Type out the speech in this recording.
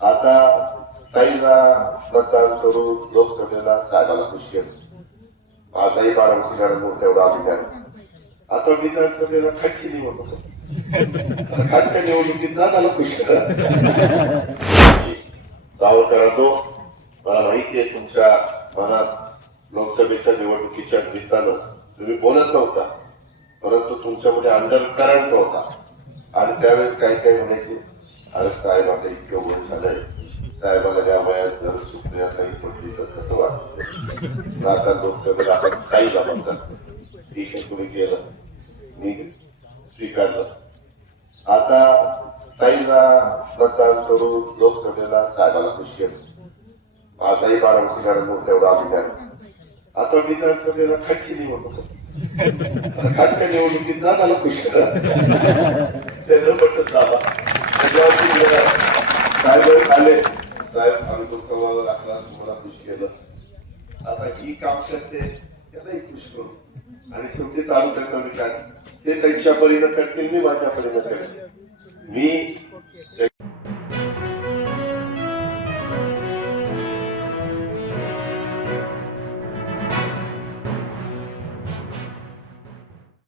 आता ताईला मतदान करून लोकसभेला साहेबाला मुश्किल केलं. माझाही बारामतीकडे मोठा एवढा अधिकार. आता विधानसभेला सभेला निवडणूक होती. आता खाटच्या निवडणुकीत दादाला खुश करा गावकरांनो मला माहिती आहे तुमच्या मनात लोकसभेच्या निवडणुकीच्या निमित्तानं तुम्ही बोलत नव्हता. परंतु तुमच्यामध्ये अंडर करंट होता. आणि त्यावेळेस काही काही म्हणायचे अरे साहेब आता इतकं वय झालंय. साहेबाला या वयात जर सुप्रिया काही पडली तर कसं वाटतं? आता लोकसभेला आपण काही म्हणतात ठीक आहे तुम्ही केलं मी स्वीकारलं. आता ताईला मतदान करून लोकसभेला साहेबाला खुश केलं. माझाही बारामतीकडे मोठा एवढा अधिकार आता विधानसभेला खाटची निवडणूक होती. आता खाटच्या निवडणुकीत दादाला खुश करा. त्यानं म्हटलं साहेब आले साहेब आम्ही लोकसभा राखला तुम्हाला खुश केलं. आता ही काम करते त्यालाही खुश करू. आणि शेवटी तालुक्याचा विकास ते त्यांच्या परीनं करतील मी माझ्या परीनं करेन. मी